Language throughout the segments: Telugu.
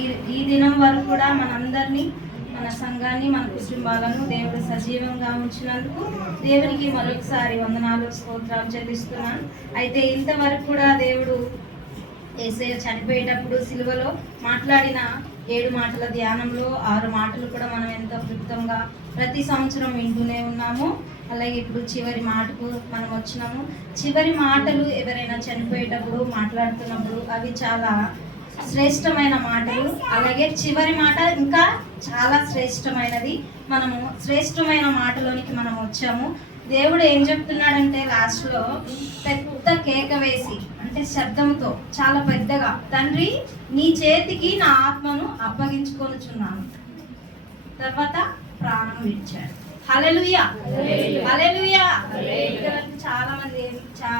ఈ ఈ దినం వరకు కూడా మనందరినీ, మన సంఘాన్ని, మన కుటుంబాలను దేవుడు సజీవంగా ఉంచినందుకు దేవునికి మరొకసారి వందనాలు, స్తోత్రాలు చెల్లిస్తున్నాను. అయితే ఇంతవరకు కూడా దేవుడు యేసయ్య చనిపోయేటప్పుడు సిలువలో మాట్లాడిన 7 మాటల ధ్యానంలో 6 మాటలు కూడా మనం ఎంతో క్లుప్తంగా ప్రతి సంవత్సరం వింటూనే ఉన్నాము. అలాగే ఇప్పుడు చివరి మాటకు మనం వచ్చినాము. చివరి మాటలు ఎవరైనా చనిపోయేటప్పుడు మాట్లాడుతున్నప్పుడు అవి చాలా శ్రేష్టమైన మాటలు. అలాగే చివరి మాట ఇంకా చాలా శ్రేష్టమైనది. మనము శ్రేష్టమైన మాటలోనికి మనం వచ్చాము. దేవుడు ఏం చెప్తున్నాడంటే లాస్ట్లో పెద్ద కేక వేసి, అంటే శబ్దంతో చాలా పెద్దగా, తండ్రి నీ చేతికి నా ఆత్మను అప్పగించుకొనుచున్నాను. తర్వాత ప్రాణం విడిచాడు. హల్లెలూయా, హల్లెలూయా. చాలా మంది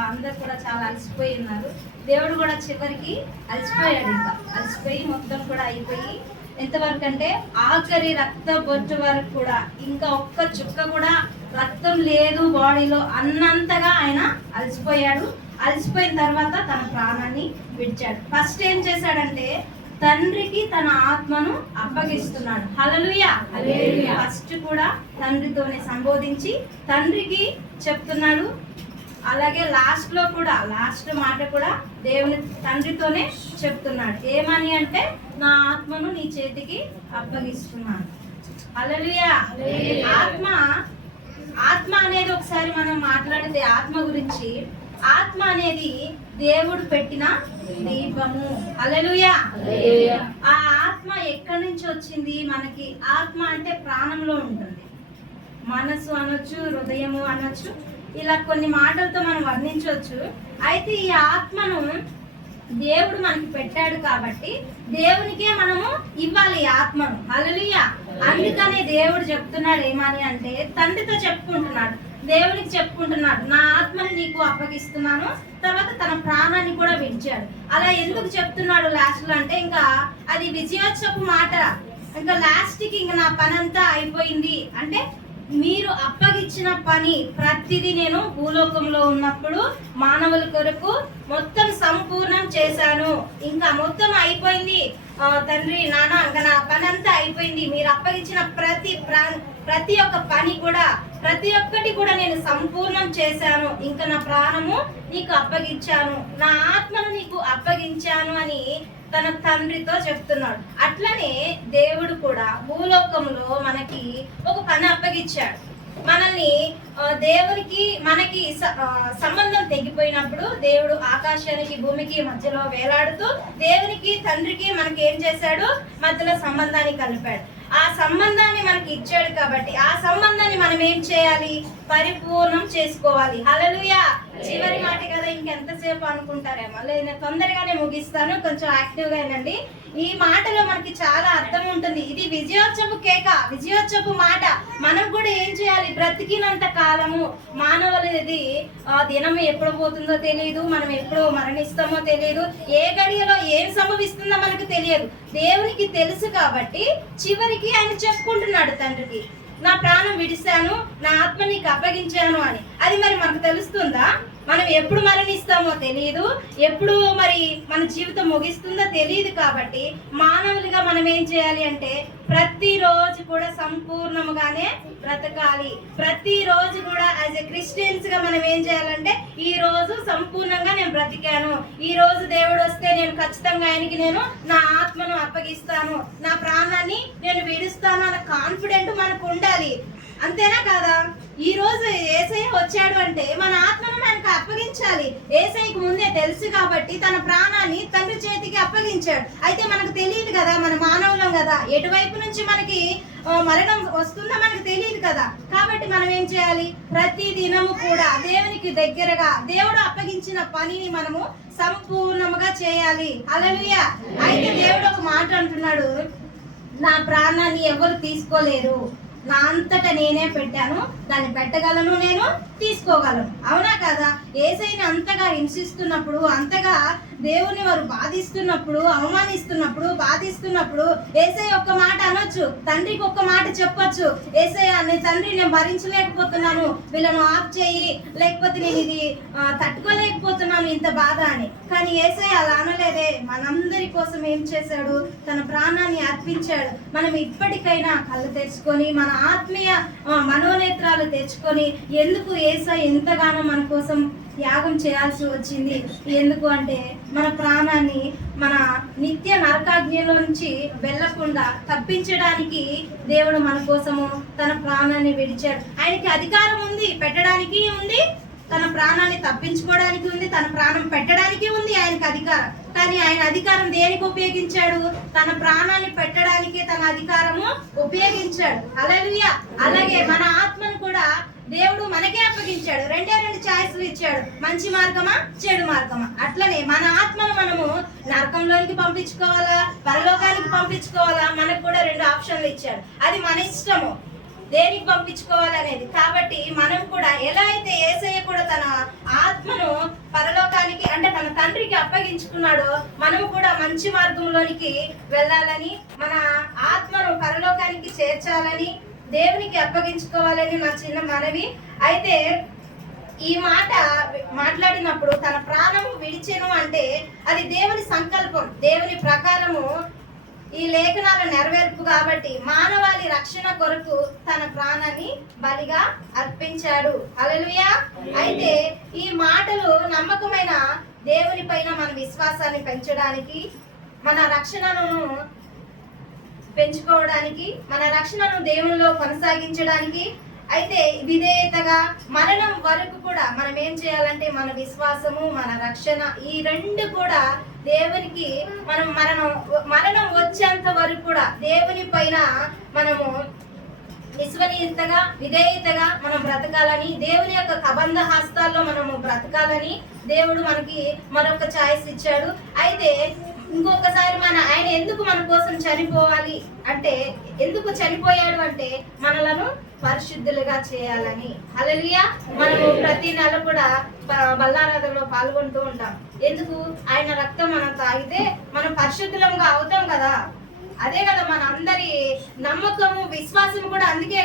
అందరు కూడా చాలా అలసిపోయి ఉన్నారు. దేవుడు కూడా చివరికి అలసిపోయాడు. ఇంకా అలసిపోయి మొత్తం కూడా అయిపోయి ఎంతవరకు అంటే ఆఖరి రక్త బొట్టు వరకు కూడా ఇంకా ఒక్క చుక్క కూడా రక్తం లేదు బాడీలో అన్నంతగా ఆయన అలసిపోయాడు. అలసిపోయిన తర్వాత తన ప్రాణాన్ని విడిచాడు. ఫస్ట్ ఏం చేశాడంటే తండ్రికి తన ఆత్మను అప్పగిస్తున్నాడు. హల్లెలూయా. ఫస్ట్ కూడా తండ్రితోనే సంబోధించి తండ్రికి చెప్తున్నాడు. అలాగే లాస్ట్ లో కూడా, లాస్ట్ మాట కూడా దేవుని తండ్రితోనే చెప్తున్నాడు. ఏమని అంటే నా ఆత్మను నీ చేతికి అప్పగిస్తున్నాను. హల్లెలూయా. ఆత్మ అనేది ఒకసారి మనం మాట్లాడితే ఆత్మ గురించి, ఆత్మ అనేది దేవుడు పెట్టిన దీపము. హల్లెలూయా. ఆ ఆత్మ ఎక్కడి నుంచి వచ్చింది? మనకి ఆత్మ అంటే ప్రాణంలో ఉంటుంది. మనసు అనొచ్చు, హృదయము అనొచ్చు, ఇలా కొన్ని మాటలతో మనం వర్ణించవచ్చు. అయితే ఈ ఆత్మను దేవుడు మనకి పెట్టాడు కాబట్టి దేవునికే మనము ఇవ్వాలి ఆత్మను. హల్లెలూయా. అందుకనే దేవుడు చెప్తున్నాడు ఏమని అంటే తండ్రితో చెప్పుకుంటున్నాడు, దేవునికి చెప్పుకుంటున్నాడు, నా ఆత్మని నీకు అప్పగిస్తున్నాను. తర్వాత తన ప్రాణాన్ని కూడా విడిచాడు. అలా ఎందుకు చెప్తున్నాడు లాస్ట్ లో అంటే ఇంకా అది విజయోత్సవ మాట. ఇంకా లాస్ట్ కి ఇంకా నా పని అంతా అయిపోయింది అంటే మీరు అప్పగించిన పని ప్రతిదీ నేను భూలోకంలో ఉన్నప్పుడు మానవుల కొరకు మొత్తం సంపూర్ణం చేశాను. ఇంకా మొత్తం అయిపోయింది తండ్రి, నాన్న, ఇంకా నా పని అంతా అయిపోయింది. మీరు అప్పగించిన ప్రతి ఒక్క పని కూడా, ప్రతి ఒక్కటి కూడా నేను సంపూర్ణం చేశాను. ఇంకా నా ప్రాణము నీకు అప్పగించాను, నా ఆత్మను నీకు అప్పగించాను అని తన తండ్రితో చెప్తున్నాడు. అట్లనే దేవుడు కూడా భూలోకంలో మనకి ఒక పని అప్పగించాడు. మనల్ని దేవునికి మనకి సంబంధం తెగిపోయినప్పుడు దేవుడు ఆకాశానికి భూమికి మధ్యలో వేలాడుతూ దేవునికి తండ్రికి మనకి ఏం చేశాడు? మధ్యలో సంబంధాన్ని కలిపాడు. ఆ సంబంధాన్ని మనకి ఇచ్చాడు కాబట్టి ఆ సంబంధాన్ని మనం ఏం చేయాలి? పరిపూర్ణం చేసుకోవాలి. హల్లెలూయా. చివరి మాట కదా, ఇంకెంతసేపు అనుకుంటారేమో, నేను తొందరగానే ముగిస్తాను, కొంచెం యాక్టివ్గా అయినండి. ఈ మాటలో మనకి చాలా అర్థం ఉంటుంది. ఇది విజయోత్సవ కేక, విజయోత్సవ మాట. మనం కూడా ఏం చేయాలి? బ్రతికినంత కాలము మానవులది దినం ఎప్పుడు పోతుందో తెలియదు, మనం ఎప్పుడు మరణిస్తామో తెలియదు, ఏ గడియలో ఏం సంభవిస్తుందో మనకు తెలియదు. దేవునికి తెలుసు కాబట్టి చివరికి ఆయన చెప్పుకుంటున్నాడు తండ్రికి, నా ప్రాణం విడిశాను, నా ఆత్మ నీకు అప్పగించాను అని. అది మరి మనకు తెలుస్తుందా? మనం ఎప్పుడు మరణిస్తామో తెలియదు, ఎప్పుడు మరి మన జీవితం ముగిస్తుందో తెలియదు. కాబట్టి మానవులుగా మనం ఏం చేయాలి అంటే ప్రతిరోజు కూడా సంపూర్ణముగానే బ్రతకాలి. ప్రతిరోజు కూడా యాజ్ ఎ క్రిస్టియన్స్ గా మనం ఏం చేయాలంటే ఈ రోజు సంపూర్ణంగా నేను బ్రతికాను, ఈ రోజు దేవుడు వస్తే నేను ఖచ్చితంగా ఆయనకి నేను నా ఆత్మను అప్పగిస్తాను, నా ప్రాణాన్ని నేను విడుస్తాను అన్న కాన్ఫిడెంట్ మనకు ఉండాలి. అంతేనా కాదా? ఈ రోజు యేసయ్య వచ్చాడు అంటే మన ఆత్మను మనకు అప్పగించాలి. యేసయ్యకు ముందే తెలుసు కాబట్టి తన ప్రాణాన్ని తండ్రి చేతికి అప్పగించాడు. అయితే మనకు తెలియదు కదా, మన మానవులం కదా, ఎటువైపు నుంచి మనకి మరణం వస్తుందో మనకు తెలియదు కదా. కాబట్టి మనం ఏం చేయాలి? ప్రతి దినము కూడా దేవునికి దగ్గరగా దేవుడు అప్పగించిన పనిని మనము సంపూర్ణముగా చేయాలి. హల్లెలూయా. అయితే దేవుడు ఒక మాట అంటున్నాడు, నా ప్రాణాన్ని ఎవరు తీసుకోలేరు, నా అంతటా నేనే పెట్టాను, దాన్ని పెట్టగలను, నేను తీసుకోగలను. అవునా కదా? యేసయ్యని అంతగా హింసిస్తున్నప్పుడు, అంతగా దేవుని వారు బాధిస్తున్నప్పుడు, అవమానిస్తున్నప్పుడు, బాధిస్తున్నప్పుడు యేసయ్య ఒక్క మాట అనొచ్చు, తండ్రికి ఒక్క మాట చెప్పొచ్చు, యేసయ్య తండ్రి నేను భరించలేకపోతున్నాను, వీళ్ళను ఆఫ్ చేయి, లేకపోతే నేను ఇది తట్టుకోలేకపోతున్నాను ఇంత బాధ అని. కానీ యేసయ్య అలా అనలేదే. మనందరి కోసం ఏం చేశాడు? తన ప్రాణాన్ని అర్పించాడు. మనం ఇప్పటికైనా కళ్ళు తెచ్చుకొని మన ఆత్మీయ మనోనేత్రాలు తెచ్చుకొని ఎందుకు యేసయ్య ఎంతగానో మన కోసం త్యాగం చేయాల్సి వచ్చింది, ఎందుకు అంటే మన ప్రాణాన్ని మన నిత్య నరకాగ్నిలో నుంచి వెళ్ళకుండా తప్పించడానికి దేవుడు మన కోసము తన ప్రాణాన్ని విడిచాడు. ఆయనకి అధికారం ఉంది, పెట్టడానికి ఉంది, తన ప్రాణాన్ని తప్పించుకోవడానికి ఉంది, తన ప్రాణం పెట్టడానికి ఉంది ఆయనకి అధికారం. కానీ ఆయన అధికారం దేనికి ఉపయోగించాడు? తన ప్రాణాన్ని పెట్టడానికి తన అధికారము ఉపయోగించాడు. హల్లెలూయా. అలాగే మన ఆత్మను కూడా దేవుడు మనకే అప్పగించాడు. రెండు ఛాయిస్లు ఇచ్చాడు, మంచి మార్గమా, చెడు మార్గమా. అట్లనే మన ఆత్మను మనము నరకంలోనికి పంపించుకోవాలా, పరలోకానికి పంపించుకోవాలా, మనకు కూడా 2 ఆప్షన్లు ఇచ్చాడు. అది మన ఇష్టము దేనికి పంపించుకోవాలనేది. కాబట్టి మనం కూడా ఎలా అయితే యేసయ్య కూడా తన ఆత్మను పరలోకానికి అంటే తన తండ్రికి అప్పగించుకున్నాడో, మనము కూడా మంచి మార్గంలోనికి వెళ్ళాలని, మన ఆత్మను పరలోకానికి చేర్చాలని, దేవునికి అప్పగించుకోవాలని నా చిన్న మనవి. అయితే ఈ మాట మాట్లాడినప్పుడు తన ప్రాణము విడిచెను అంటే అది దేవుని సంకల్పం, దేవుని ప్రకారము ఈ లేఖనాల నెరవేర్పు కాబట్టి మానవాళి రక్షణ కొరకు తన ప్రాణాన్ని బలిగా అర్పించాడు. హల్లెలూయా. అయితే ఈ మాటలు నమ్మకమైన దేవుని పైన మన విశ్వాసాన్ని పెంచడానికి, మన రక్షణను పెంచుకోవడానికి, మన రక్షణను దేవునిలో కొనసాగించడానికి, అయితే విధేయతగా మరణం వరకు కూడా మనం ఏం చేయాలంటే మన విశ్వాసము, మన రక్షణ ఈ 2 కూడా దేవునికి మనం మరణం వచ్చేంత వరకు కూడా దేవుని పైన మనము విశ్వనీయతగా, విధేయతగా మనం బ్రతకాలని, దేవుని యొక్క కబంధ హస్తాల్లో మనము బ్రతకాలని దేవుడు మనకి మరొక ఛాయిస్ ఇచ్చాడు. అయితే ఇంకొకసారి ఆయన ఎందుకు మన కోసం చనిపోవాలి అంటే, ఎందుకు చనిపోయాడు అంటే మనలను పరిశుద్ధులుగా చేయాలని. హల్లెలూయా. మనము ప్రతి నెల కూడా బల్లారాధనలో పాల్గొంటూ ఉంటాం. ఎందుకు? ఆయన రక్తం మనం తాగితే మనం పరిశుద్ధులంగా అవుతాం కదా. అదే కదా మన అందరి నమ్మకము, విశ్వాసము కూడా అందుకే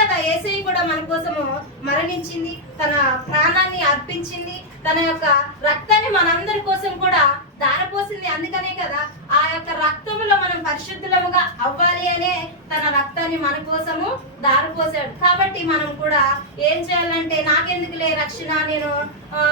కదా యేసయ్య కూడా మన కోసము మరణించింది, తన ప్రాణాన్ని అర్పించింది, తన యొక్క రక్తాన్ని మనందరి కోసం కూడా దారపోసింది. అందుకనే కదా ఆ యొక్క రక్తములో మనం పరిశుద్ధులముగా అవ్వాలి అనే తన రక్తాన్ని మన కోసము దారపోసాడు. కాబట్టి మనం కూడా ఏం చేయాలంటే, నాకెందుకులే రక్షణ,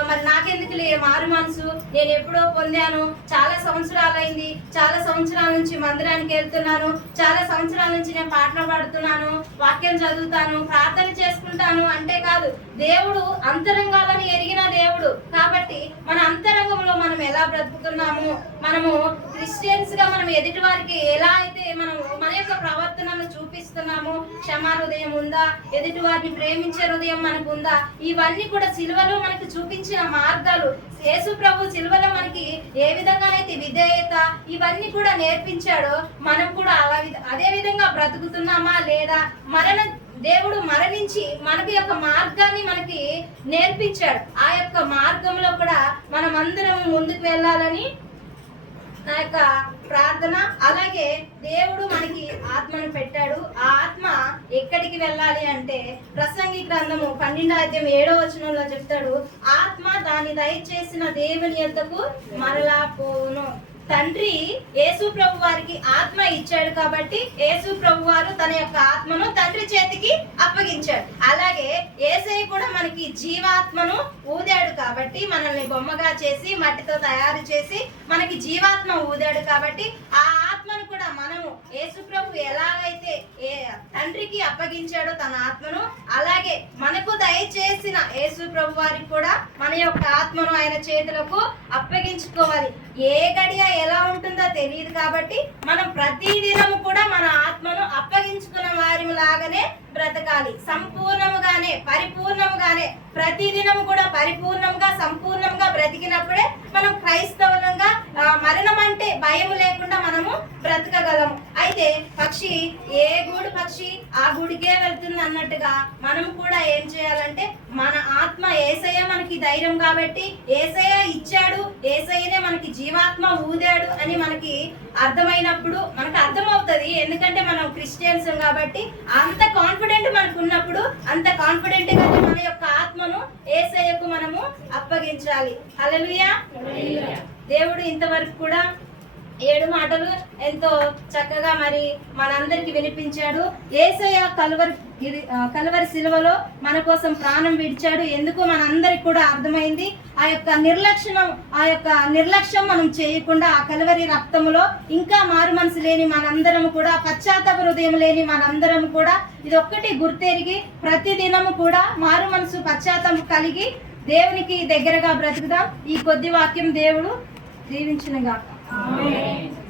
మరి నాకెందుకులే మారు మనసు, నేను ఎప్పుడో పొందాను, చాలా సంవత్సరాలైంది, చాలా సంవత్సరాల నుంచి మందిరానికి వెళ్తున్నాను, చాలా సంవత్సరాల నుంచి నేను పాటలు పాడుతున్నాను, వాక్యం చదువుతాను, ప్రార్థన చేసుకుంటాను అంటే కాదు. దేవుడు అంతరంగాలను ఎరిగిన దేవుడు కాబట్టి మన అంతరంగంలో మనం ఎలా బ్రతుకుతున్నాము, మనము క్రిస్టియన్స్ గా మనం ఎదుటి వారికి ఎలా అయితే మనము మన యొక్క ప్రవర్తనను చూపిస్తున్నాము, క్షమా హృదయం ఉందా, ఎదుటి వారిని ప్రేమించే హృదయం మనకు ఉందా, ఇవన్నీ కూడా సిలువలో మనకు చూపించిన మార్గాలు. యేసు ప్రభు సిలువలో మనకి ఏ విధంగానైతే విధేయత ఇవన్నీ కూడా నేర్పించాడో మనం కూడా అదే విధంగా బ్రతుకుతున్నామా లేదా, దేవుడు మరణించి మనకి యొక్క మార్గాన్ని మనకి నేర్పించాడు. ఆ యొక్క మార్గంలో కూడా మనం అందరం ముందుకు వెళ్ళాలని నా యొక్క ప్రార్థన. అలాగే దేవుడు మనకి ఆత్మను పెట్టాడు. ఆ ఆత్మ ఎక్కడికి వెళ్ళాలి అంటే ప్రసంగి గ్రంథము 12:7 చెప్తాడు, ఆత్మ దాని దయచేసిన దేవుని యొద్దకు మరలా పోవును. తండ్రి యేసు ప్రభు వారికి ఆత్మ ఇచ్చాడు కాబట్టి యేసు ప్రభు వారు తన యొక్క ఆత్మను తండ్రి చేతికి అప్పగించాడు. అలాగే యేసయ్య కూడా మనకి జీవాత్మను ఊదాడు కాబట్టి, మనల్ని బొమ్మగా చేసి మట్టితో తయారు చేసి మనకి జీవాత్మ ఊదాడు కాబట్టి ఆ ఆత్మను కూడా మనము యేసు ప్రభు ఎలాగైతే తండ్రికి అప్పగించాడో తన ఆత్మను, అలాగే మనకు దయచేసిన యేసు ప్రభు వారికి కూడా మన యొక్క ఆత్మను ఆయన చేతులకు అప్పగించుకోవాలి. ఏ గడియ ఎలా ఉంటుందో తెలియదు కాబట్టి మనం ప్రతి దినము కూడా మన ఆత్మను అప్పగించుకున్న వారి లాగానే బ్రతకాలి. సంపూర్ణముగానే, పరిపూర్ణముగానే ప్రతిదినము కూడా పరిపూర్ణంగా, సంపూర్ణంగా బ్రతికినప్పుడే మనం క్రైస్తవులంగా మరణం అంటే భయం లేకుండా మనము బ్రతకగలము. అయితే పక్షి ఏ గూడు పక్షి ఆ గుడికే వెళ్తుంది అన్నట్టుగా మనం కూడా ఏం చేయాలంటే మన ఆత్మ యేసయ్య మనకి ధైర్యం కాబట్టి యేసయ్య ఇచ్చాడు, యేసయ్యనే మనకి జీవాత్మ ఊదాడు అని మనకి అర్థమైనప్పుడు మనకు అర్థమవుతుంది. ఎందుకంటే మనం క్రిస్టియన్స్ కాబట్టి అంత కాన్ఫిడెంట్ మనకు ఉన్నప్పుడు అంత కాన్ఫిడెంట్ గా మన యొక్క ఆత్మను యేసయ్యకు మనము అప్పగించాలి. హల్లెలూయా. దేవుడు ఇంతవరకు కూడా 7 మాటలు ఎంతో చక్కగా మరి మనందరికి వినిపించాడు. యేసయ్య కలువరి శిలువలో మన కోసం ప్రాణం విడిచాడు. ఎందుకు మనందరికి కూడా అర్థమైంది. ఆ యొక్క నిర్లక్ష్యం మనం చేయకుండా ఆ కలువరి రక్తములో ఇంకా మారు మనసు లేని మనందరం కూడా, పశ్చాత్తాప హృదయం లేని మనందరం కూడా ఇది ఒక్కటి గుర్తెరిగి ప్రతి దినము కూడా మారు మనసు పశ్చాత్తాపం కలిగి దేవునికి దగ్గరగా బ్రతుకుదాం. ఈ కొద్ది వాక్యం దేవుడు దీవించునుగాక. ఆమేన్.